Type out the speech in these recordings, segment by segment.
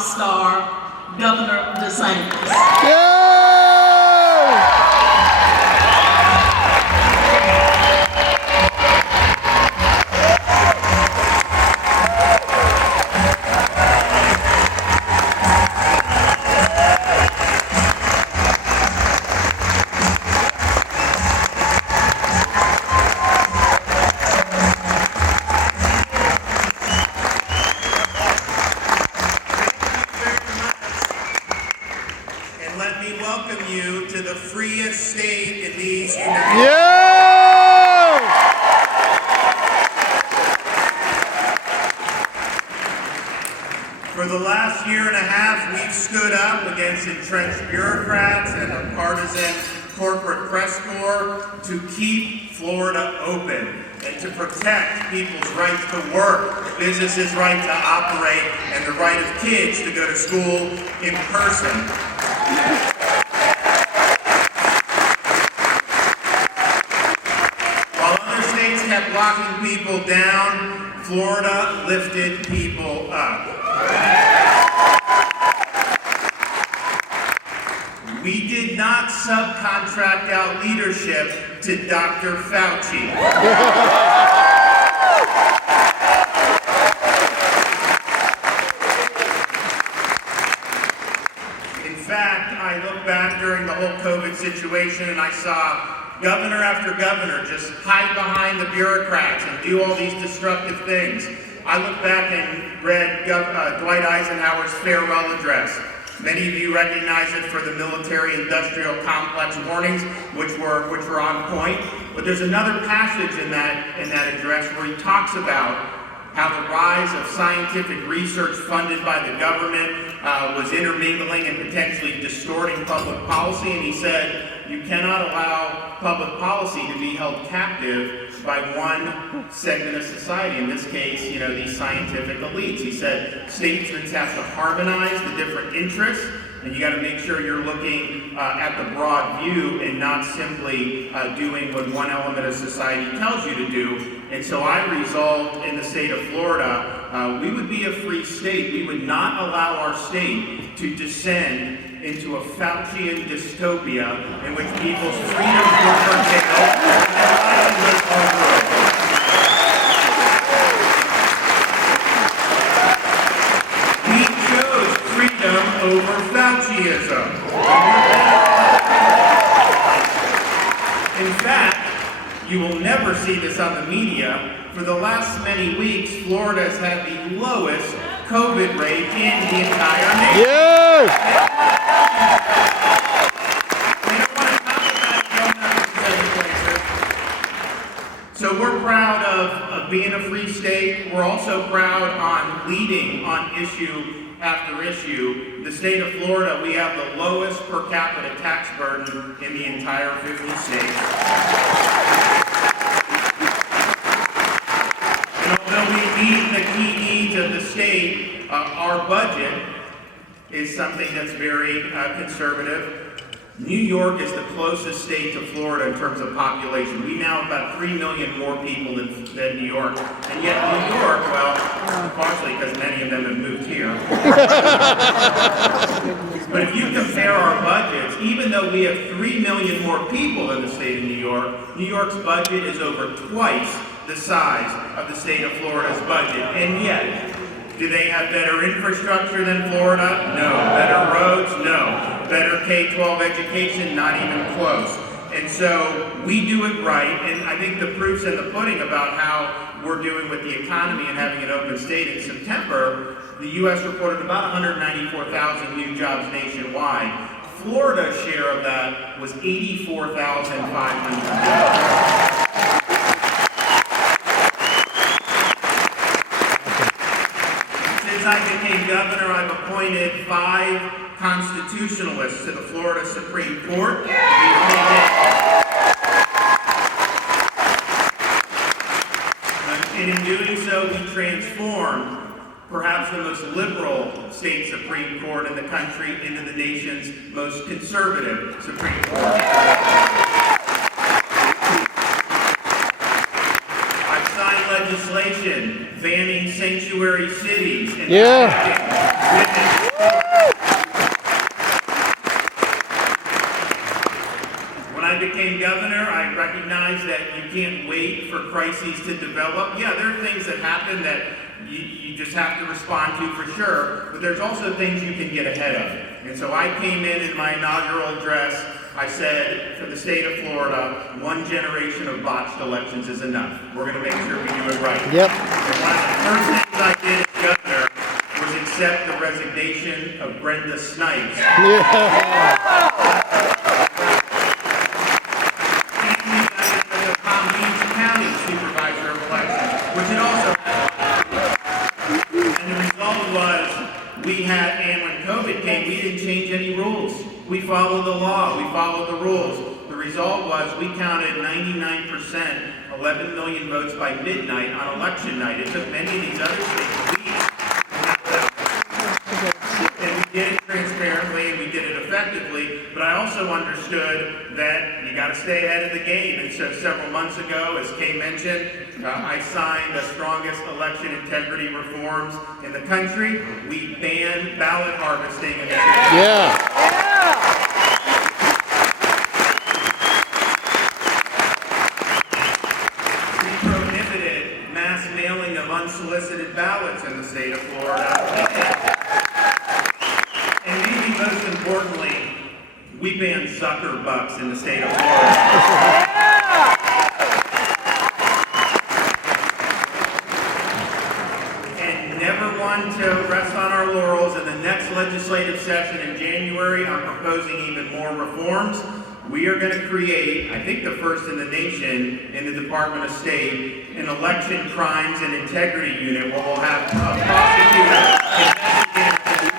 star, Governor DeSantis. Yeah! Let me welcome you to the freest state in these United States. Yeah! For the last year and a half, we've stood up against entrenched bureaucrats and a partisan corporate press corps to keep Florida open and to protect people's rights to work, businesses' right to operate, and the right of kids to go to school in person. While other states kept locking people down, Florida lifted people up. We did not subcontract out leadership to Dr. Fauci. In fact, I look back during the whole COVID situation and I saw governor after governor just hide behind the bureaucrats and do all these destructive things. I look back and read Dwight Eisenhower's farewell address. Many of you recognize it for the military-industrial complex warnings, which were on point. But there's another passage in that address where he talks about how the rise of scientific research funded by the government was intermingling and potentially distorting public policy. And he said, you cannot allow public policy to be held captive by one segment of society, in this case, these scientific elites. He said statesmen have to harmonize the different interests, and you got to make sure you're looking at the broad view and not simply doing what one element of society tells you to do. And so I resolved in the state of Florida, we would be a free state. We would not allow our state to descend into a Faucian dystopia in which people's freedoms were curtailed and their livelihoods are ruined. We chose freedom over Fauciism. In fact, you will never see this on the media. For the last many weeks, Florida has had the lowest COVID rate in the entire nation. Yeah! They don't want to talk about it, don't have to. So we're proud of being a free state. We're also proud on leading on issue after issue. The state of Florida, we have the lowest per capita tax burden in the entire 50 states. And although we meet the key needs of the state, our budget is something that's very conservative. New York is the closest state to Florida in terms of population. We now have about 3 million more people than New York. And yet New York, well, partially because many of them have moved here. But if you compare our budgets, even though we have 3 million more people in the state of New York's budget is over twice the size of the state of Florida's budget. And yet, do they have better infrastructure than Florida? No. Better roads? No. Better K-12 education? Not even close. And so we do it right, and I think the proof's in the pudding about how we're doing with the economy and having an open state. In September, the U.S. reported about 194,000 new jobs nationwide. Florida's share of that was 84,500 jobs. I became governor, I've appointed 5 constitutionalists to the Florida Supreme Court. And in doing so, we transformed perhaps the most liberal state Supreme Court in the country into the nation's most conservative Supreme Court. I've signed legislation banning sanctuary cities and women recognize that you can't wait for crises to develop. Yeah, there are things that happen that you just have to respond to for sure, but there's also things you can get ahead of. And so I came in my inaugural address, I said, for the state of Florida, one generation of botched elections is enough. We're going to make sure we do it right. Yep. And one of the first things I did as governor was accept the resignation of Brenda Snipes. Yeah. And when COVID came, we didn't change any rules. We followed the law, we followed the rules. The result was we counted 99%, 11 million votes by midnight on election night. It took many of these other states weeks. And we did it transparently and we did it effectively, but I also understood that you got to stay ahead of the game. And so several months ago, as Kay mentioned, I signed the strongest election integrity reforms in the country. We banned ballot harvesting in the state. Yeah. We prohibited mass mailing of unsolicited ballots in the state of Florida. And maybe most importantly, we banned sucker bucks in the state of Florida. To rest on our laurels. In the next legislative session in January, I'm proposing even more reforms. We are going to create, I think the first in the nation, in the Department of State, an election crimes and integrity unit where we'll have prosecutors, investigators,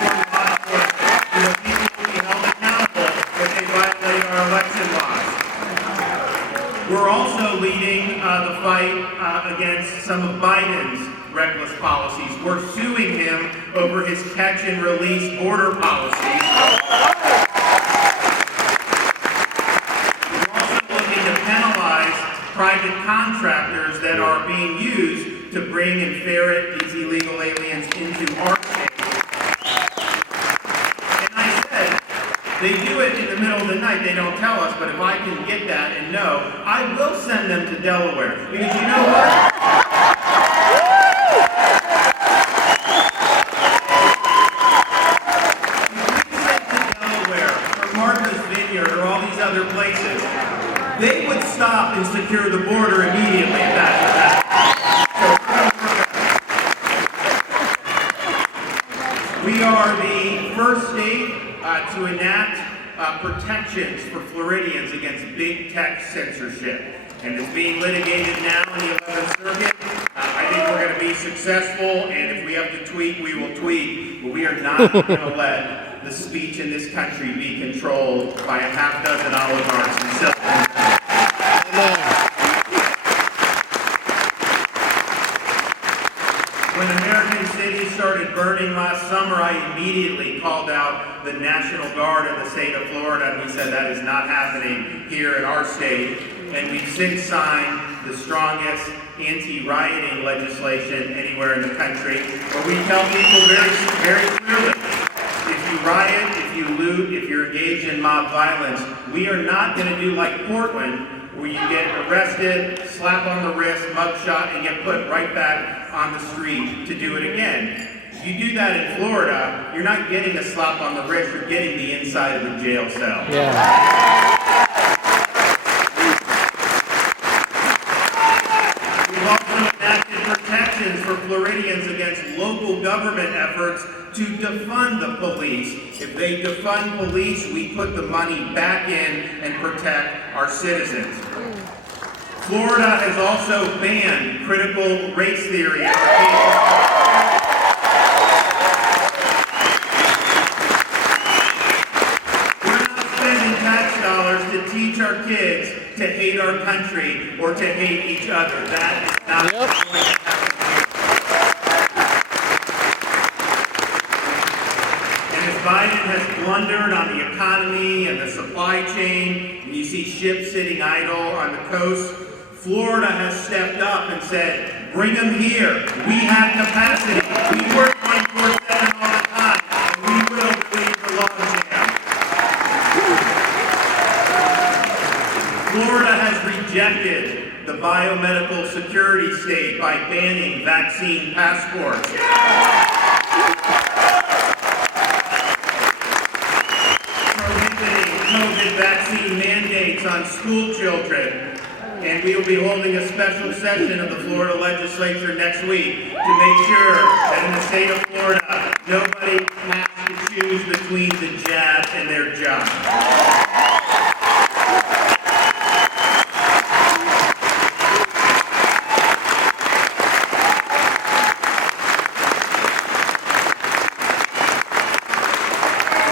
and people will be held accountable if they violate our election laws. We're also leading the fight against some of Biden's reckless policies. We're suing him over his catch and release border policies. We're also looking to penalize private contractors that are being used to bring and ferret these illegal aliens into our state. And I said, they do it in the middle of the night, they don't tell us, but if I can get that and know, I will send them to Delaware. Because you know what? They would stop and secure the border immediately if that's what we are the first state to enact protections for Floridians against big tech censorship. And it's being litigated now in the 11th Circuit. I think we're going to be successful, and if we have to tweak, we will tweak. But we are not going to let the speech in this country be controlled by a half dozen oligarchs and Silicon Valley. When American cities started burning last summer, I immediately called out the National Guard in the state of Florida, and we said that is not happening here in our state. And we've since signed the strongest anti-rioting legislation anywhere in the country, where we tell people very, very clearly, if you riot, if you loot, if you're engaged in mob violence, we are not going to do like Portland, where you get arrested, slap on the wrist, mugshot, and get put right back on the street to do it again. If you do that in Florida, you're not getting a slap on the wrist, you're getting the inside of the jail cell. Yeah. We've also enacted protections for Floridians against local government efforts to defund the police. If they defund police, we put the money back in and protect our citizens. Florida has also banned critical race theory in our cases. We're not spending tax dollars to teach our kids to hate our country or to hate each other. That is not going to happen. Biden has blundered on the economy and the supply chain, and you see ships sitting idle on the coast. Florida has stepped up and said, bring them here. We have capacity. We work 24/7 all the time, and we will relieve the logjam. Florida has rejected rejected the biomedical security state by banning vaccine passports. Prohibiting COVID vaccine mandates on school children. And we will be holding a special session of the Florida legislature next week to make sure that in the state of Florida, nobody has to choose between the jab and their job.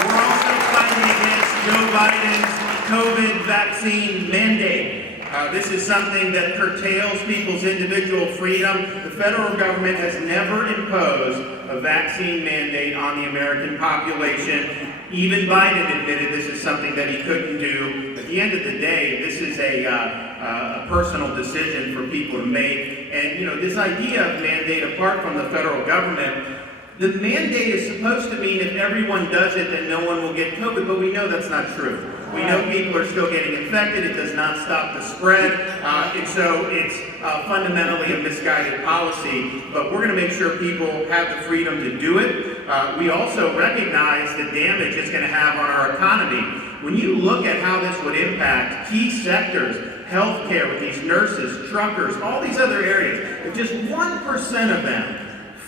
We're also fighting against Joe Biden's COVID vaccine mandate. This is something that curtails people's individual freedom. The federal government has never imposed a vaccine mandate on the American population. Even Biden admitted this is something that he couldn't do. At the end of the day, this is a personal decision for people to make. And, this idea of mandate apart from the federal government, the mandate is supposed to mean if everyone does it, then no one will get COVID, but we know that's not true. We know people are still getting infected. It does not stop the spread. And so it's fundamentally a misguided policy. But we're going to make sure people have the freedom to do it. We also recognize the damage it's going to have on our economy. When you look at how this would impact key sectors, healthcare with these nurses, truckers, all these other areas, if just 1% of them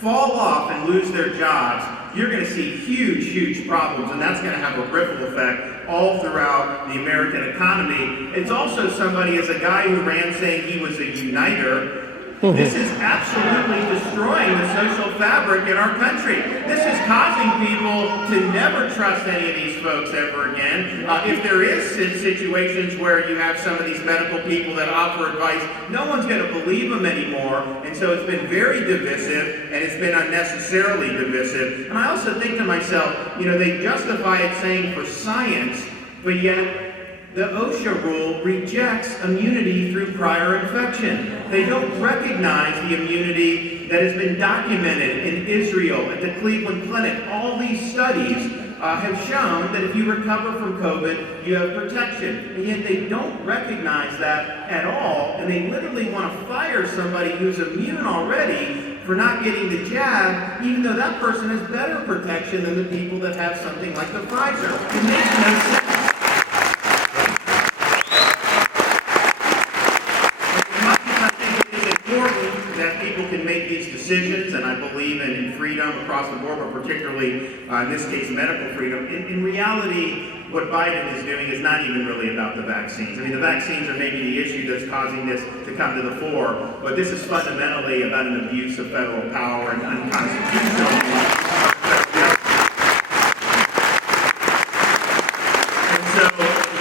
fall off and lose their jobs, you're going to see huge problems, and that's going to have a ripple effect all throughout the American economy. It's also somebody, as a guy who ran saying he was a uniter, this is absolutely destroying the social fabric in our country. This is causing people to never trust any of these folks ever again. If there is situations where you have some of these medical people that offer advice, no one's going to believe them anymore. And so it's been very divisive, and it's been unnecessarily divisive. And I also think to myself, they justify it saying for science, but yet the OSHA rule rejects immunity through prior infection. They don't recognize the immunity that has been documented in Israel, at the Cleveland Clinic. All these studies have shown that if you recover from COVID, you have protection. And yet they don't recognize that at all, and they literally want to fire somebody who's immune already for not getting the jab, even though that person has better protection than the people that have something like the Pfizer. It makes no sense. Decisions, and I believe in freedom across the board, but particularly in this case medical freedom. In reality, what Biden is doing is not even really about the vaccines. I mean, the vaccines are maybe the issue that's causing this to come to the fore, but this is fundamentally about an abuse of federal power and unconstitutional.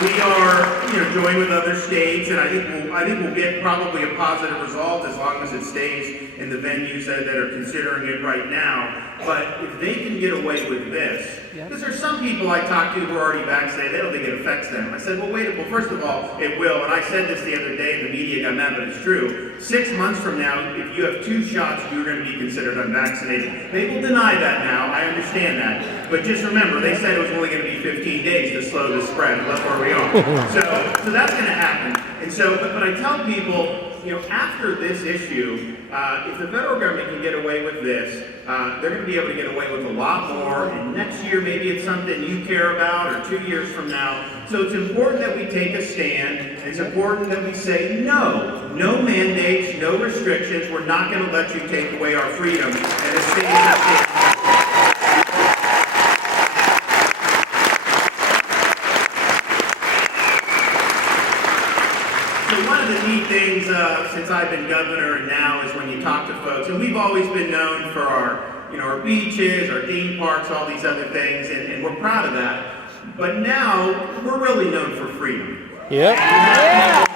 We are, joined with other states, and I think we'll get probably a positive result as long as it stays in the venues that are considering it right now. But if they can get away with this, because there's some people I talk to who are already vaccinated, they don't think it affects them. I said, well, first of all, it will. And I said this the other day, and the media got mad, but it's true. 6 months from now, if you have 2 shots, you're going to be considered unvaccinated. They will deny that now. I understand that. But just remember, they said it was only going to be 15 days to slow the spread. That's where we are. So that's going to happen. And so, but I tell people, after this issue, if the federal government can get away with this, they're going to be able to get away with a lot more. And next year, maybe it's something you care about, or 2 years from now. So it's important that we take a stand. It's important that we say no mandates, no restrictions. We're not going to let you take away our freedom. And the state is things since I've been governor and now is when you talk to folks, and we've always been known for our beaches, our theme parks, all these other things, and we're proud of that. But now we're really known for freedom. Yep. You have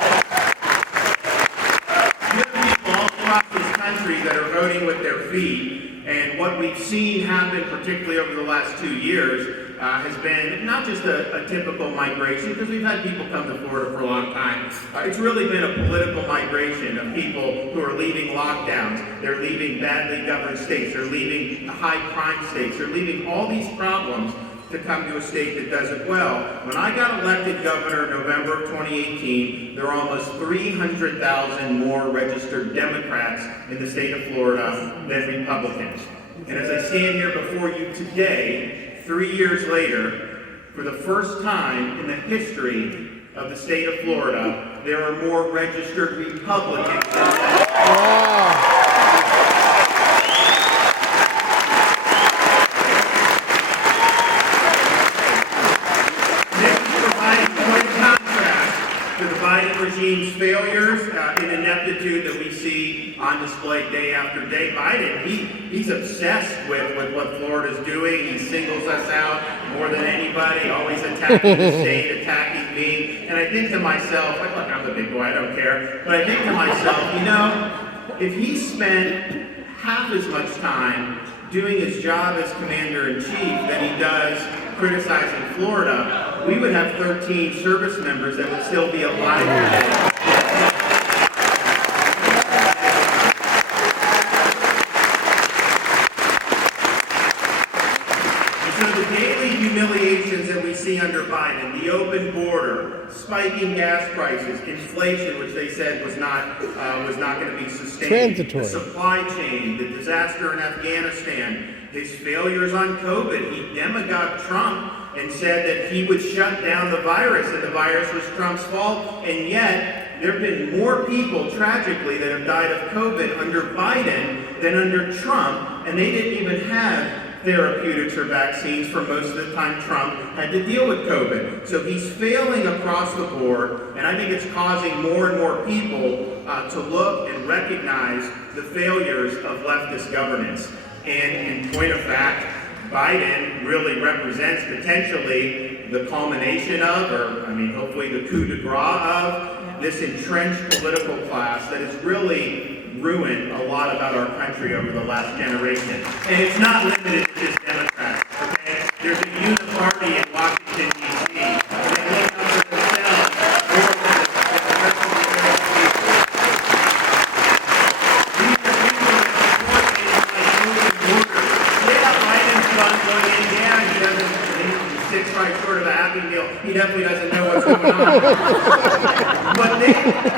people all across this country that are voting with their feet, and what we've seen happen, particularly over the last 2 years, has been not just a typical migration, because we've had people come to Florida for a long time. It's really been a political migration of people who are leaving lockdowns. They're leaving badly governed states. They're leaving high crime states. They're leaving all these problems. to come to a state that does it well. When I got elected governor in November of 2018, there were almost 300,000 more registered Democrats in the state of Florida than Republicans. And as I stand here before you today, 3 years later, for the first time in the history of the state of Florida, there are more registered Republicans than regime's failures and ineptitude that we see on display day after day. Biden, he's obsessed with what Florida's doing. He singles us out more than anybody, always attacking the state, attacking me. And I think to myself, look, I'm the big boy, I don't care. But I think to myself, you know, if he spent half as much time doing his job as commander-in-chief than he does criticizing Florida, we would have 13 service members that would still be alive today. And so the daily humiliations that we see under Biden, the open border, spiking gas prices, inflation, which they said was not going to be sustained, transitory, the supply chain, the disaster in Afghanistan, his failures on COVID. He demagogued Trump and said that he would shut down the virus, and the virus was Trump's fault. And yet, there have been more people, tragically, that have died of COVID under Biden than under Trump, and they didn't even have therapeutics or vaccines for most of the time Trump had to deal with COVID. So he's failing across the board, and I think it's causing more and more people to look and recognize the failures of leftist governance. And in point of fact, Biden really represents potentially the culmination of, or I mean, hopefully the coup de grace of, this entrenched political class that has really ruined a lot about our country over the last generation. And it's not limited to just Democrats, okay? There's a uniparty in Washington, D.C. And they look up for themselves more than the rest of the American people. These are people that support things like open borders. Yeah, Biden's fun going in. Yeah, he doesn't, he's 6 right short of a Happy Meal. He definitely doesn't know what's going on. But they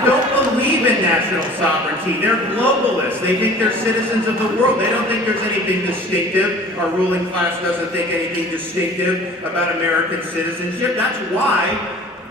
don't believe in national sovereignty. They're globalists. They think they're citizens of the world. They don't think there's anything distinctive. Our ruling class doesn't think anything distinctive about American citizenship. That's why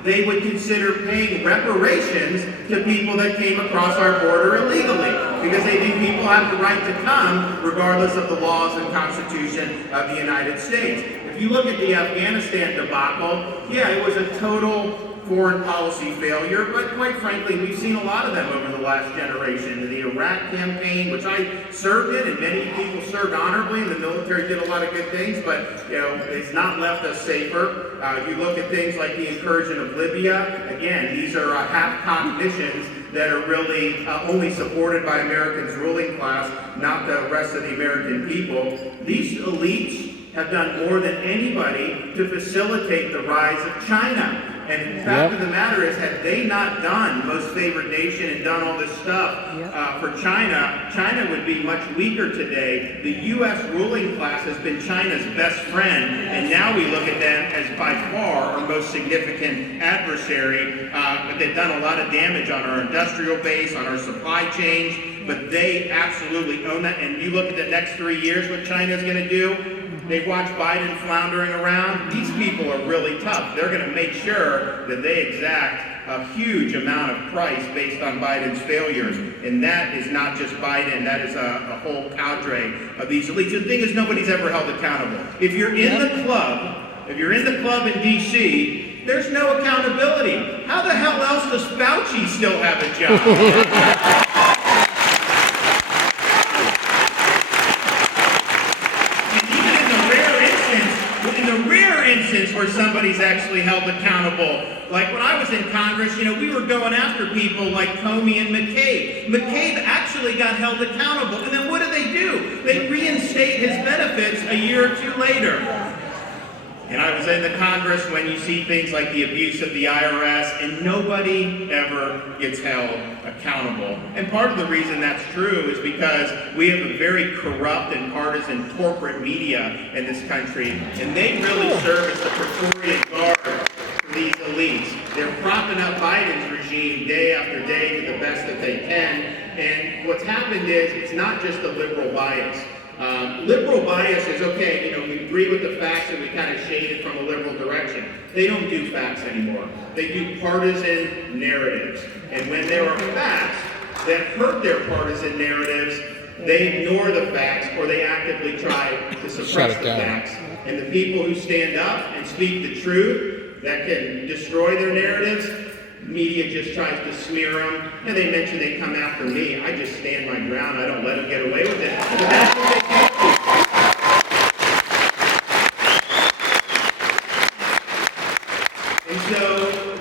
they would consider paying reparations to people that came across our border illegally, because they think people have the right to come regardless of the laws and Constitution of the United States. If you look at the Afghanistan debacle, yeah, it was a total foreign policy failure, but quite frankly, we've seen a lot of them over the last generation. The Iraq campaign, which I served in, and many people served honorably, and the military did a lot of good things, but you know, it's not left us safer. You look at things like the incursion of Libya. Again, these are half-cocked missions that are really only supported by Americans' ruling class, not the rest of the American people. These elites have done more than anybody to facilitate the rise of China. And the fact of the matter is, had they not done most favored nation and done all this stuff for China, China would be much weaker today. The U.S. ruling class has been China's best friend, and now we look at them as by far our most significant adversary. But they've done a lot of damage on our industrial base, on our supply chains, but they absolutely own that. And you look at the next 3 years, what China's going to do. They've watched Biden floundering around. These people are really tough. They're going to make sure that they exact a huge amount of price based on Biden's failures. And that is not just Biden. That is a whole cadre of these elites. The thing is, nobody's ever held accountable. If you're in the club in D.C., there's no accountability. How the hell else does Fauci still have a job? Where somebody's actually held accountable. Like when I was in Congress, you know, we were going after people like Comey and McCabe. McCabe actually got held accountable. And then what do? They reinstate his benefits a year or two later. And I was in the Congress when you see things like the abuse of the IRS, and nobody ever gets held accountable. And part of the reason that's true is because we have a very corrupt and partisan corporate media in this country, and they really serve as the Praetorian Guard for these elites. They're propping up Biden's regime day after day to the best that they can. And what's happened is it's not just a liberal bias. Liberal bias is, okay, we agree with the facts and we kind of shade it from a liberal direction. They don't do facts anymore. They do partisan narratives. And when there are facts that hurt their partisan narratives, they ignore the facts or they actively try to suppress the facts. And the people who stand up and speak the truth that can destroy their narratives, media just tries to smear them, and they mention they come after me. I just stand my ground. I don't let them get away with it. But that's what they do. And so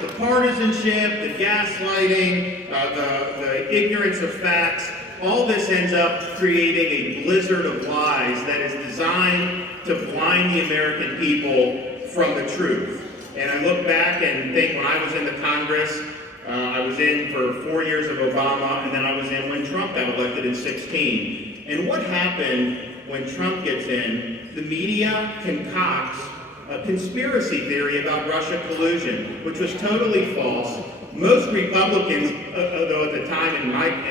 the partisanship, the gaslighting, the ignorance of facts, all this ends up creating a blizzard of lies that is designed to blind the American people from the truth. And I look back and think when I was in the Congress, I was in for 4 years of Obama, and then I was in when Trump got elected in 2016. And what happened when Trump gets in? The media concocts a conspiracy theory about Russia collusion, which was totally false. Most Republicans, though at the time in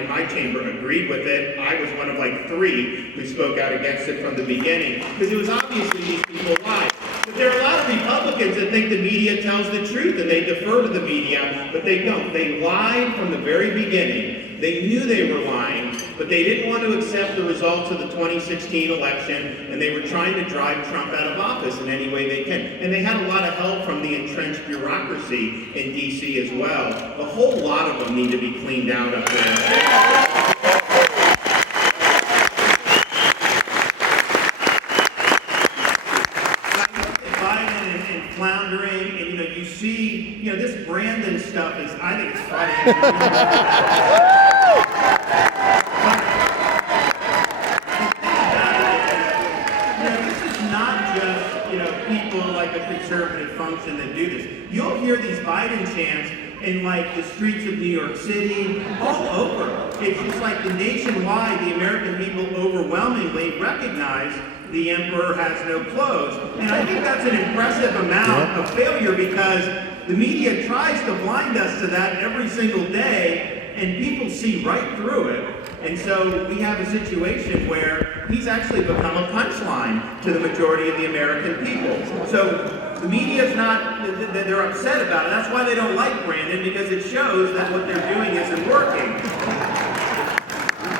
my chamber agreed with it, I was one of like 3 who spoke out against it from the beginning, because it was obviously these people lied. But there are a lot of Republicans that think the media tells the truth and they defer to the media, but they don't. They lied from the very beginning. They knew they were lying, but they didn't want to accept the results of the 2016 election, and they were trying to drive Trump out of office in any way they can. And they had a lot of help from the entrenched bureaucracy in D.C. as well. A whole lot of them need to be cleaned out up there. Floundering, and you see, this Brandon stuff is, I think it's funny. This is not just, people like a conservative function that do this. You'll hear these Biden chants in like the streets of New York City, all over. It's just like the nationwide, the American people overwhelmingly recognize the emperor has no clothes. And I think that's an impressive amount of failure, because the media tries to blind us to that every single day, and people see right through it. And so we have a situation where he's actually become a punchline to the majority of the American people. So the media's not, they're upset about it. That's why they don't like Brandon, because it shows that what they're doing isn't working.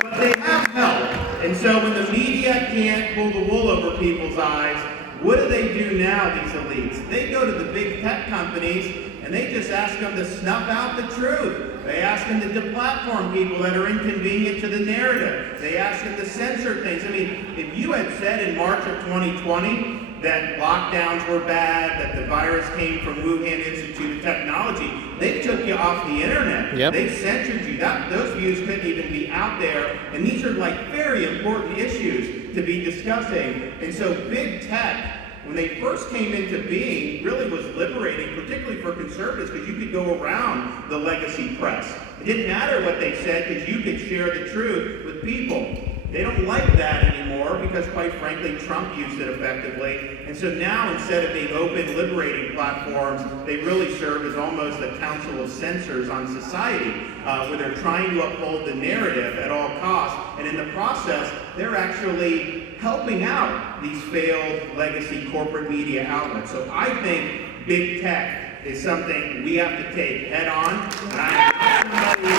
But they have help. And so when the media can't pull the wool over people's eyes, what do they do now, these elites? They go to the big tech companies and they just ask them to snuff out the truth. They ask them to deplatform people that are inconvenient to the narrative. They ask them to censor things. I mean, if you had said in March of 2020 that lockdowns were bad, that the virus came from Wuhan Institute of Technology, they took you off the internet. Yep. They censored you. Those views couldn't even be out there. And these are like very important issues to be discussing. And so big tech, when they first came into being, really was liberating, particularly for conservatives, because you could go around the legacy press. It didn't matter what they said, because you could share the truth with people. They don't like that anymore because, quite frankly, Trump used it effectively. And so now, instead of being open, liberating platforms, they really serve as almost a council of censors on society, where they're trying to uphold the narrative at all costs. And in the process, they're actually helping out these failed legacy corporate media outlets. So I think big tech is something we have to take head on. And I'm not somebody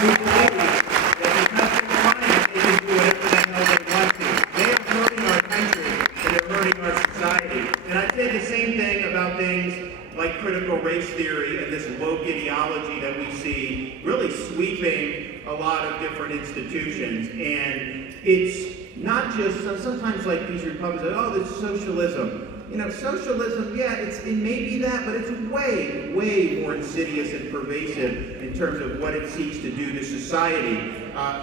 who believes that because they're trying, they can do whatever the hell they want to. They are hurting our country and they're hurting our society. And I'd say the same thing about things like critical race theory and this woke ideology that we see really sweeping a lot of different institutions. And it's not just, sometimes like these Republicans say, oh, this is socialism. You know, socialism, yeah, it may be that, but it's way, way more insidious and pervasive in terms of what it seeks to do to society.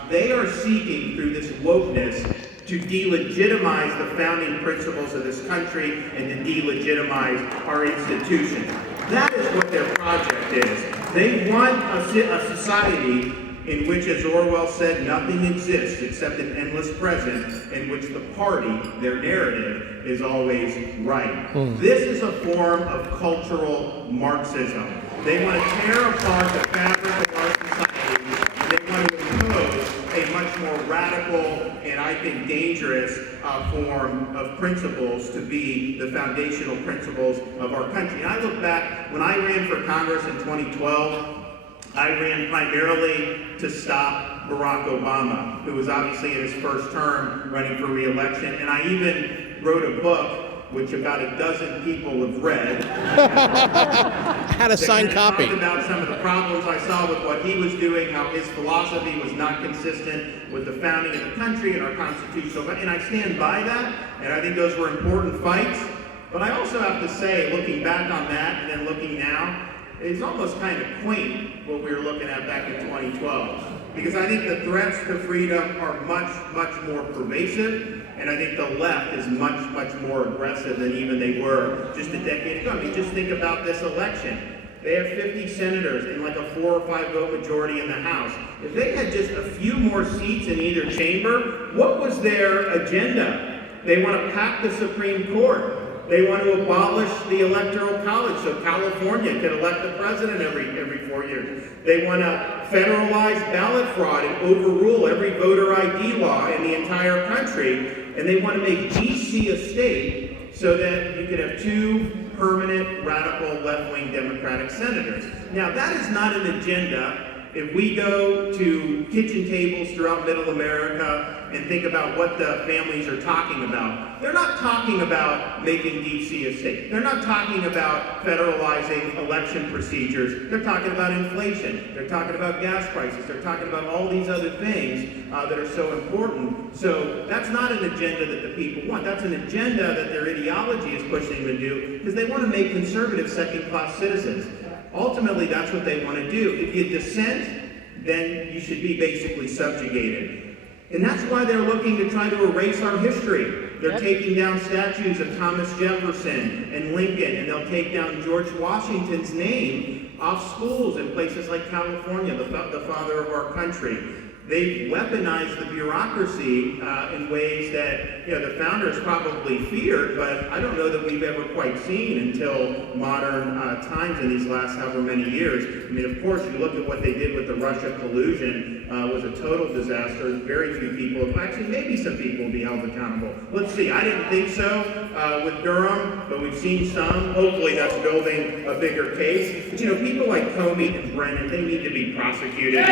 They are seeking, through this wokeness, to delegitimize the founding principles of this country and to delegitimize our institutions. That is what their project is. They want a society in which, as Orwell said, nothing exists except an endless present in which the party, their narrative, is always right. This is a form of cultural Marxism. They want to tear apart the fabric of our society, and they want to impose a much more radical and I think dangerous form of principles to be the foundational principles of our country. And I look back, when I ran for Congress in 2012, I ran primarily to stop Barack Obama, who was obviously in his first term running for re-election. And I even wrote a book, which about a dozen people have read. Had a signed copy. Talked about some of the problems I saw with what he was doing, how his philosophy was not consistent with the founding of the country and our constitutional, and I stand by that, and I think those were important fights. But I also have to say, looking back on that and then looking now, it's almost kind of quaint what we were looking at back in 2012. Because I think the threats to freedom are much, much more pervasive, and I think the left is much, much more aggressive than even they were just a decade ago. I mean, just think about this election. They have 50 senators and like a 4 or 5 vote majority in the House. If they had just a few more seats in either chamber, what was their agenda? They want to pack the Supreme Court. They want to abolish the Electoral College so California can elect the president every 4 years. They want to federalize ballot fraud and overrule every voter ID law in the entire country. And they want to make D.C. a state so that you can have 2 permanent, radical, left-wing Democratic senators. Now, that is not an agenda. If we go to kitchen tables throughout Middle America and think about what the families are talking about, they're not talking about making D.C. a state. They're not talking about federalizing election procedures. They're talking about inflation. They're talking about gas prices. They're talking about all these other things that are so important. So that's not an agenda that the people want. That's an agenda that their ideology is pushing them to do because they want to make conservatives second-class citizens. Ultimately, that's what they want to do. If you dissent, then you should be basically subjugated. And that's why they're looking to try to erase our history. They're taking down statues of Thomas Jefferson and Lincoln, and they'll take down George Washington's name off schools in places like California, the father of our country. They've weaponized the bureaucracy in ways that the founders probably feared, but I don't know that we've ever quite seen until modern times in these last however many years. I mean, of course, you look at what they did with the Russia collusion, was a total disaster. Very few people, actually maybe some people will be held accountable. Let's see, I didn't think so with Durham, but we've seen some. Hopefully that's building a bigger case. But people like Comey and Brennan, they need to be prosecuted.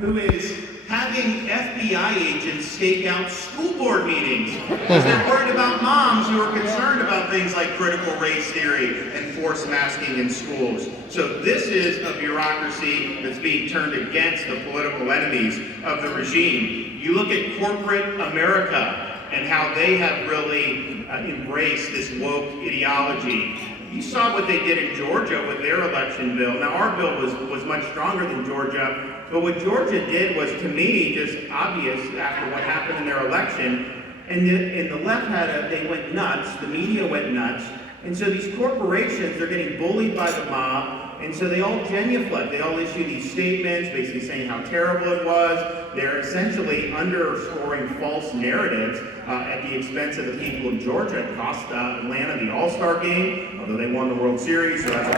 Who is having FBI agents stake out school board meetings because they're worried about moms who are concerned about things like critical race theory and forced masking in schools. So this is a bureaucracy that's being turned against the political enemies of the regime. You look at corporate America and how they have really embraced this woke ideology. You saw what they did in Georgia with their election bill. Now, our bill was much stronger than Georgia, but what Georgia did was, to me, just obvious after what happened in their election. And the left they went nuts, the media went nuts, and so these corporations, they're getting bullied by the mob, and so they all genuflect. They all issue these statements basically saying how terrible it was. They're essentially underscoring false narratives at the expense of the people of Georgia. It cost Atlanta the All-Star game, although they won the World Series, so that's a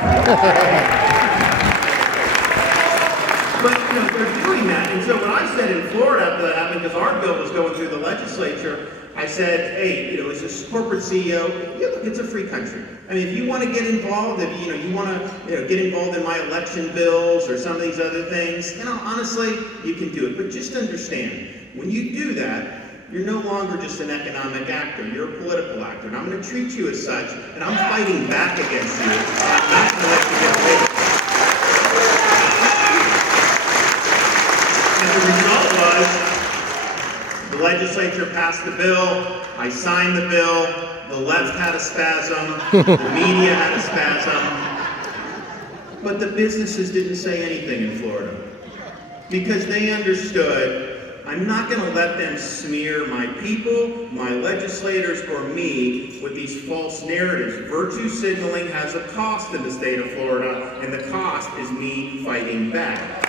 But they're doing that, and so when I said in Florida after that happened, because our bill was going through the legislature, I said, hey, as a corporate CEO, look, it's a free country. I mean, if you want to get involved, if you want to get involved in my election bills or some of these other things, honestly, you can do it. But just understand, when you do that, you're no longer just an economic actor, you're a political actor, and I'm going to treat you as such, and I'm fighting back against you, and I'm not going to let you get away with it. And the result was, the legislature passed the bill, I signed the bill, the left had a spasm, the media had a spasm, But the businesses didn't say anything in Florida because they understood, I'm not going to let them smear my people, my legislators, or me with these false narratives. Virtue signaling has a cost in the state of Florida, and the cost is me fighting back.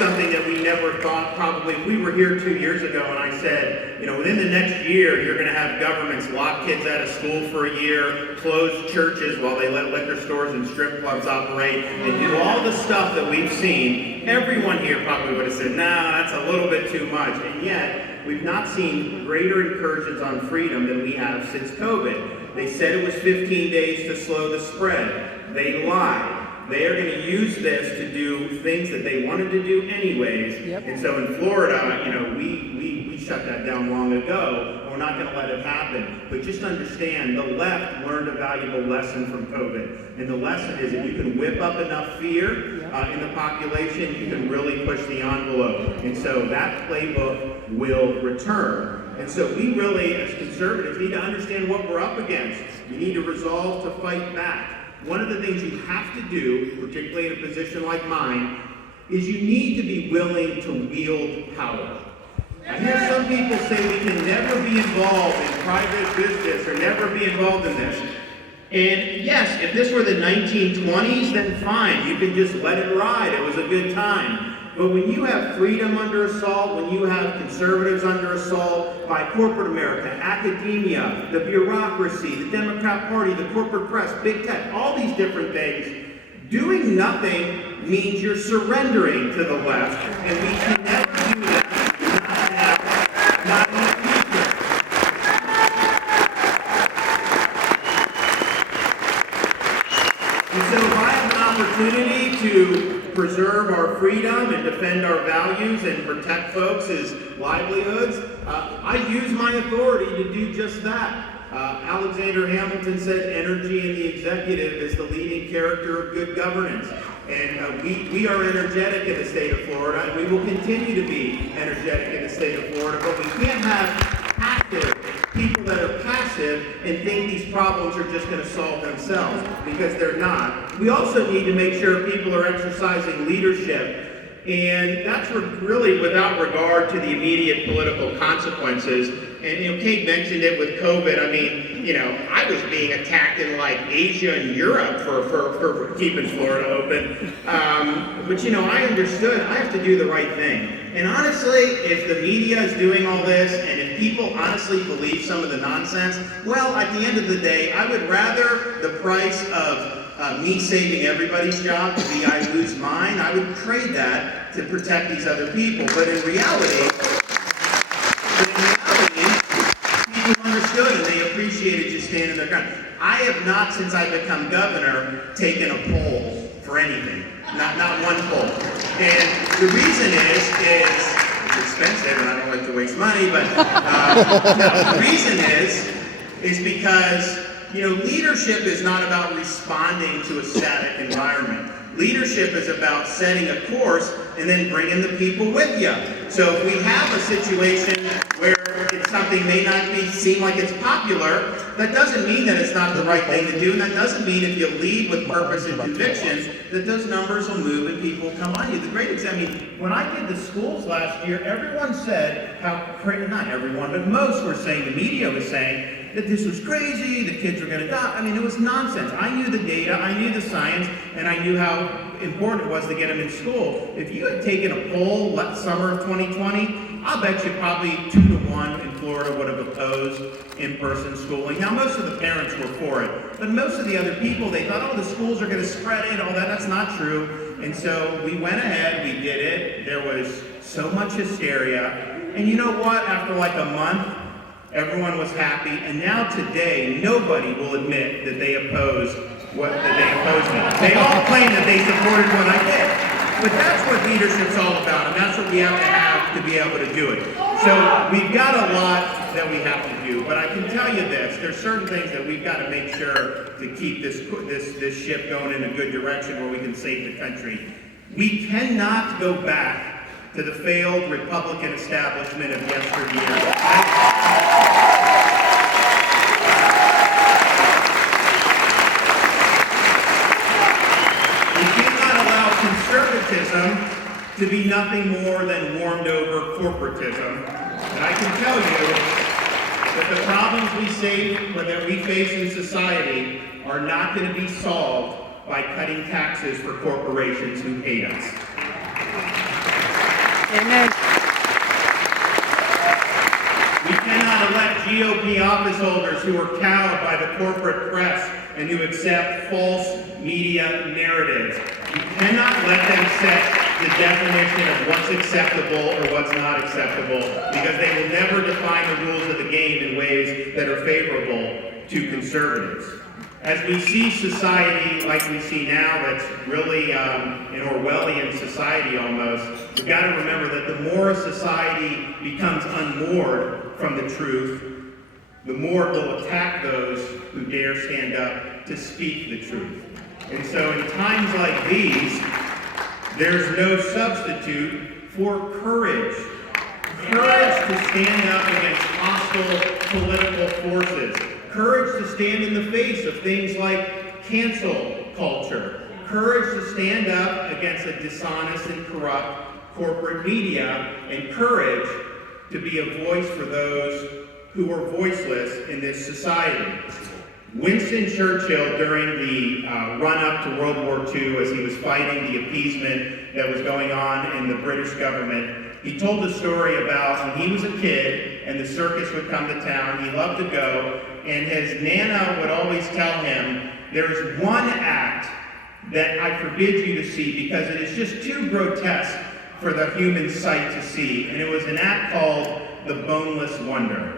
Something that we never thought probably. We were here 2 years ago and I said, within the next year, you're going to have governments lock kids out of school for a year, close churches while they let liquor stores and strip clubs operate, and do all the stuff that we've seen. Everyone here probably would have said, nah, that's a little bit too much. And yet, we've not seen greater incursions on freedom than we have since COVID. They said it was 15 days to slow the spread. They lied. They are going to use this to do things that they wanted to do anyways. Yep. And so in Florida, we shut that down long ago. We're not going to let it happen. But just understand, the left learned a valuable lesson from COVID. And the lesson is if you can whip up enough fear in the population, you can really push the envelope. And so that playbook will return. And so we really, as conservatives, need to understand what we're up against. You need to resolve to fight back. One of the things you have to do, particularly in a position like mine, is you need to be willing to wield power. I hear some people say we can never be involved in private business or never be involved in this. And yes, if this were the 1920s, then fine, you can just let it ride. It was a good time. But when you have freedom under assault, when you have conservatives under assault by corporate America, academia, the bureaucracy, the Democrat Party, the corporate press, big tech, all these different things, doing nothing means you're surrendering to the left, and we can never do that, not in the future. And so if I have an opportunity to preserve our freedom and defend our values and protect folks' livelihoods, I use my authority to do just that. Alexander Hamilton said energy in the executive is the leading character of good governance. And we are energetic in the state of Florida, and we will continue to be energetic in the state of Florida, but we can't have active people that are passive and think these problems are just going to solve themselves, because they're not. We also need to make sure people are exercising leadership, and that's really without regard to the immediate political consequences. And Kate mentioned it with COVID. I mean, I was being attacked in like Asia and Europe for keeping Florida open. But I understood I have to do the right thing. And honestly, if the media is doing all this, and if people honestly believe some of the nonsense, well, at the end of the day, I would rather the price of me saving everybody's job to be I lose mine. I would trade that to protect these other people. But in reality, people understood and they appreciated you standing their ground. I have not, since I've become governor, taken a poll for anything. Not one poll. And the reason is it's expensive and I don't like to waste money, but no, the reason is because leadership is not about responding to a static environment. Leadership is about setting a course and then bringing the people with you. So if we have a situation where something may not seem like it's popular, that doesn't mean that it's not the right thing to do, and that doesn't mean if you lead with purpose and convictions that those numbers will move and people will come on you. The great example, when I did the schools last year, everyone said not everyone, but most were saying, the media was saying, that this was crazy, the kids were going to die. I mean, it was nonsense. I knew the data, I knew the science, and I knew how important it was to get them in school. If you had taken a poll summer of 2020, I'll bet you probably 2-1 in Florida would have opposed in-person schooling. Now, most of the parents were for it, but most of the other people, they thought, the schools are going to spread it, all that. That's not true. And so we went ahead, we did it. There was so much hysteria. And you know what? After like a month, everyone was happy, and now today, nobody will admit that they opposed me. They all claim that they supported what I did. But that's what leadership's all about, and that's what we have to be able to do it. So we've got a lot that we have to do, but I can tell you this, there's certain things that we've got to make sure to keep this ship going in a good direction where we can save the country. We cannot go back to the failed Republican establishment of yesteryear. We cannot allow conservatism to be nothing more than warmed over corporatism. And I can tell you that the problems that we face in society are not going to be solved by cutting taxes for corporations who hate us. Amen. We cannot elect GOP office holders who are cowed by the corporate press and who accept false media narratives. We cannot let them set the definition of what's acceptable or what's not acceptable, because they will never define the rules of the game in ways that are favorable to conservatives. As we see society like we see now, that's really an Orwellian society almost, we've got to remember that the more a society becomes unmoored from the truth, the more it will attack those who dare stand up to speak the truth. And so in times like these, there's no substitute for courage. Courage to stand up against hostile political forces. Courage to stand in the face of things like cancel culture. Courage to stand up against a dishonest and corrupt corporate media. And courage to be a voice for those who are voiceless in this society. Winston Churchill, during the run-up to World War II, as he was fighting the appeasement that was going on in the British government, he told a story about when he was a kid and the circus would come to town. He loved to go, and his Nana would always tell him, "There's one act that I forbid you to see because it is just too grotesque for the human sight to see." And it was an act called the Boneless Wonder.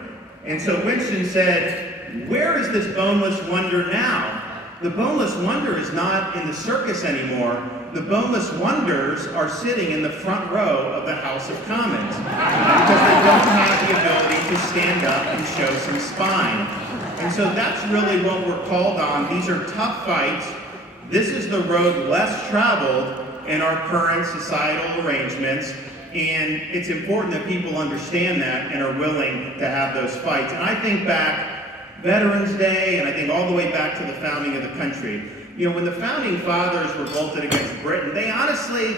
And so Winston said, "Where is this boneless wonder now? The boneless wonder is not in the circus anymore. The boneless wonders are sitting in the front row of the House of Commons because they don't have the ability to stand up and show some spine." And so that's really what we're called on. These are tough fights. This is the road less traveled in our current societal arrangements. And it's important that people understand that and are willing to have those fights. And I think back Veterans Day, and I think all the way back to the founding of the country. You know, when the founding fathers revolted against Britain, they honestly,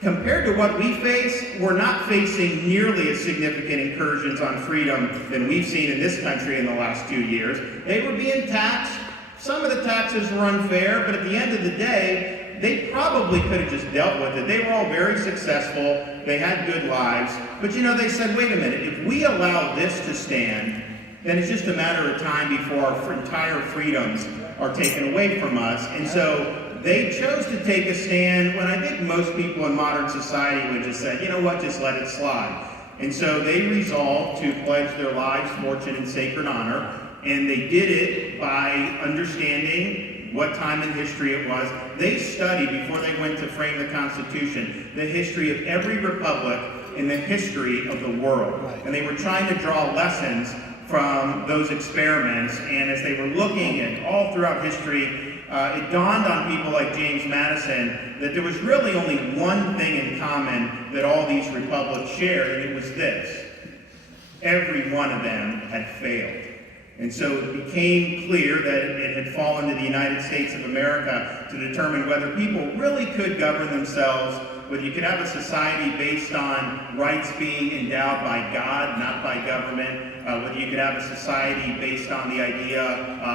compared to what we face, were not facing nearly as significant incursions on freedom than we've seen in this country in the last 2 years. They were being taxed. Some of the taxes were unfair, but at the end of the day, they probably could have just dealt with it. They were all very successful. They had good lives. But you know, they said, wait a minute, if we allow this to stand, then it's just a matter of time before our entire freedoms are taken away from us. And so they chose to take a stand when I think most people in modern society would just say, you know what, just let it slide. And so they resolved to pledge their lives, fortune, and sacred honor. And they did it by understanding what time in history it was. They studied, before they went to frame the Constitution, the history of every republic in the history of the world. And they were trying to draw lessons from those experiments. And as they were looking at all throughout history, it dawned on people like James Madison that there was really only one thing in common that all these republics shared, and it was this: every one of them had failed. And so it became clear that it had fallen to the United States of America to determine whether people really could govern themselves, whether you could have a society based on rights being endowed by God, not by government, whether you could have a society based on the idea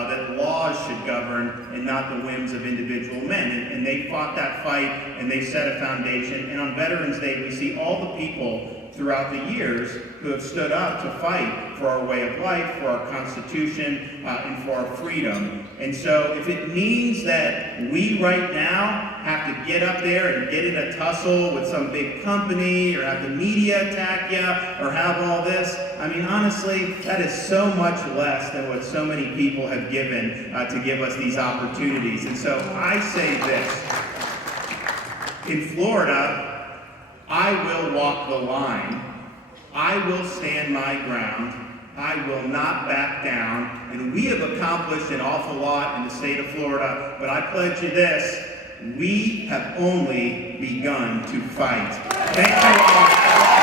that laws should govern and not the whims of individual men. And they fought that fight, and they set a foundation. And on Veterans Day, we see all the people throughout the years who have stood up to fight for our way of life, for our Constitution, and for our freedom. And so if it means that we right now have to get up there and get in a tussle with some big company, or have the media attack you, or have all this, I mean, honestly, that is so much less than what so many people have given to give us these opportunities. And so I say this: in Florida, I will walk the line. I will stand my ground. I will not back down. And we have accomplished an awful lot in the state of Florida, but I pledge you this: we have only begun to fight. Thank you all.